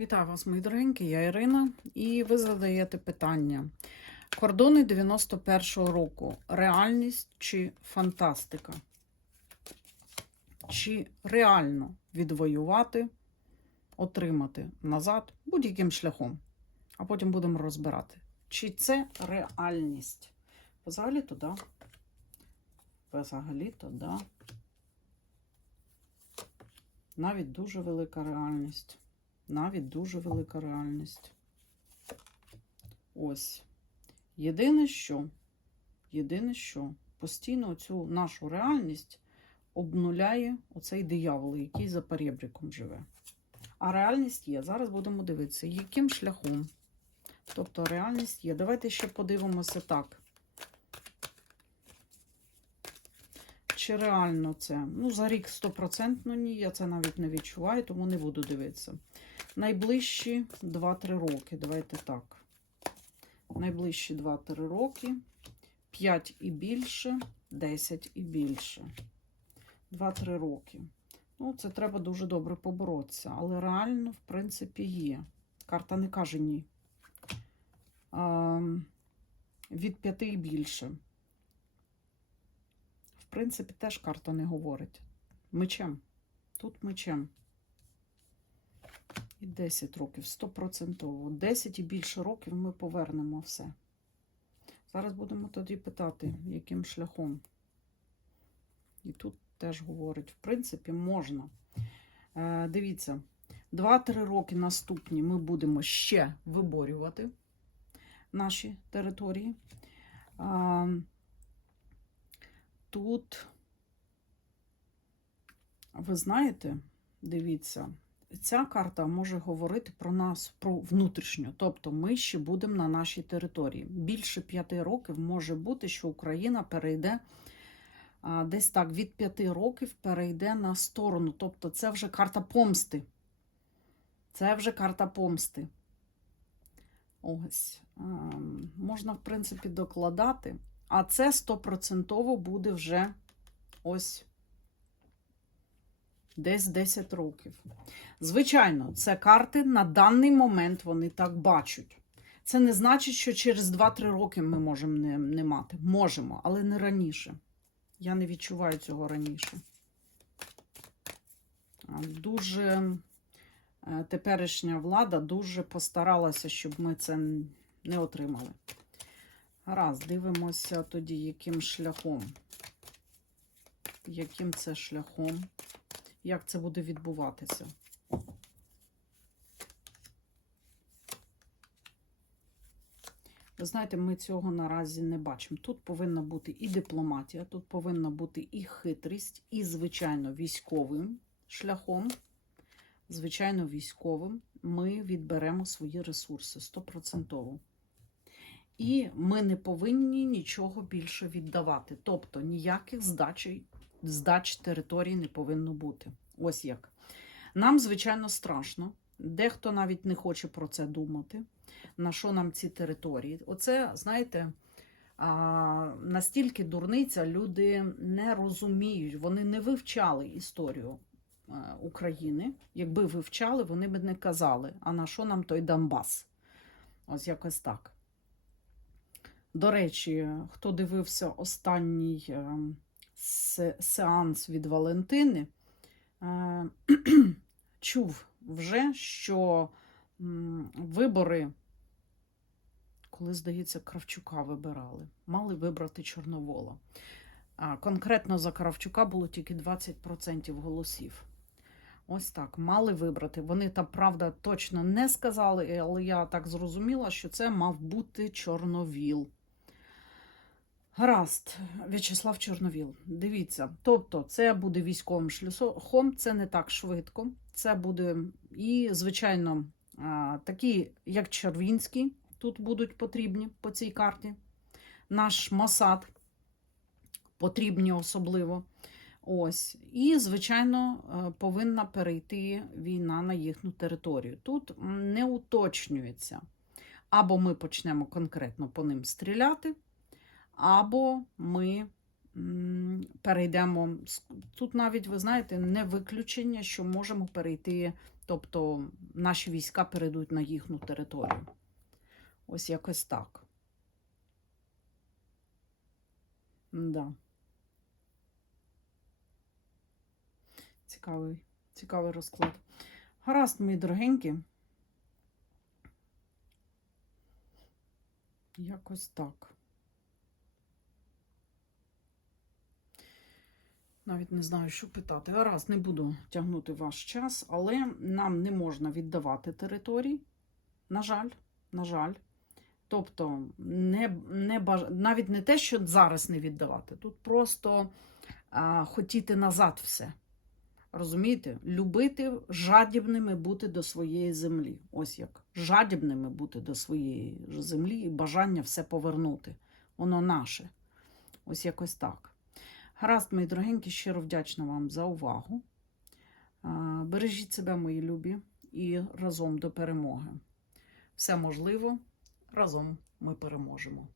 Вітаю вас, мої дорогенькі, я Ірина, і ви задаєте питання. Кордони 91-го року. Реальність чи фантастика? Чи реально відвоювати, отримати назад будь-яким шляхом? А потім будемо розбирати. Чи це реальність? Взагалі-то да. Взагалі-то да. Навіть дуже велика реальність. Навіть дуже велика реальність. Ось. Єдине що, єдине що, постійно цю нашу реальність обнуляє оцей диявол, який за перебріком живе. А реальність є. Зараз будемо дивитися, яким шляхом. Тобто реальність є. Давайте ще подивимося так. Чи реально це? Ну, за рік 100% ні, я це навіть не відчуваю, тому не буду дивитися. Найближчі 2-3 роки. Давайте так. Найближчі 2-3 роки. 5 і більше, 10 і більше. 2-3 роки. Ну, це треба дуже добре поборотися. Але реально, в принципі, є. Карта не каже ні. А, від 5 і більше. Принципі, теж карта не говорить. Мечем. Тут мечем. І 10 років, 100%. 10 і більше років ми повернемо все. Зараз будемо тоді питати, яким шляхом. І тут теж говорить, в принципі, можна. Е, дивіться, 2-3 роки наступні ми будемо ще виборювати наші території. Е, тут, ви знаєте, дивіться, ця карта може говорити про нас, про внутрішню. Тобто ми ще будемо на нашій території. Більше п'яти років може бути, що Україна перейде десь так від п'яти років перейде на сторону. Тобто це вже карта помсти. Це вже карта помсти. Ось. Можна, в принципі, докладати. А це стопроцентово буде вже ось десь 10 років. Звичайно, це карти на даний момент вони так бачать. Це не значить, що через 2-3 роки ми можемо не, не мати. Можемо, але не раніше. Я не відчуваю цього раніше. Дуже е, теперішня влада дуже постаралася, щоб ми це не отримали. Гаразд, дивимося тоді, яким шляхом. Яким це шляхом? Як це буде відбуватися? Ви знаєте, ми цього наразі не бачимо. Тут повинна бути і дипломатія, тут повинна бути і хитрість, і, звичайно, військовим шляхом. Звичайно, військовим ми відберемо свої ресурси стопроцентово. І ми не повинні нічого більше віддавати. Тобто ніяких здач, здач території не повинно бути. Ось як. Нам, звичайно, страшно. Дехто навіть не хоче про це думати, на що нам ці території. Оце, знаєте, настільки дурниця, люди не розуміють, вони не вивчали історію е, України. Якби вивчали, вони б не казали, а на що нам той Донбас? Ось якось так. До речі, хто дивився останній е, сеанс від Валентини, е, чув вже, що вибори, коли, здається, Кравчука вибирали, мали вибрати Чорновола. Конкретно за Кравчука було тільки 20% голосів. Ось так, мали вибрати. Вони там, правда, точно не сказали, але я так зрозуміла, що це мав бути Чорновіл. Гаразд, В'ячеслав Чорновіл. Дивіться, тобто це буде військовим шляхом, це не так швидко. Це буде і, звичайно, такі, як Червінський, тут будуть потрібні по цій карті. Наш Мосад потрібні особливо. Ось. І, звичайно, е, повинна перейти війна на їхню територію. Тут не уточнюється. Або ми почнемо конкретно по ним стріляти, або ми перейдемо. Тут навіть, ви знаєте, не виключення, що можемо перейти, тобто наші війська перейдуть на їхню територію. Ось якось так. Да. Цікавий, цікавий розклад. Гаразд, мої дорогенькі. Якось так. Навіть не знаю, що питати. Гаразд, не буду тягнути ваш час, але нам не можна віддавати території. На жаль, на жаль. Тобто, не, не баж... навіть не те, що зараз не віддавати. Тут просто а, хотіти назад все. Розумієте? Любити жадібними бути до своєї землі. Ось як. Жадібними бути до своєї землі і бажання все повернути. Воно наше. Ось якось так. Гаразд, мої дорогенькі, щиро вдячна вам за увагу. Бережіть себе, мої любі, і разом до перемоги. Все можливо, разом ми переможемо.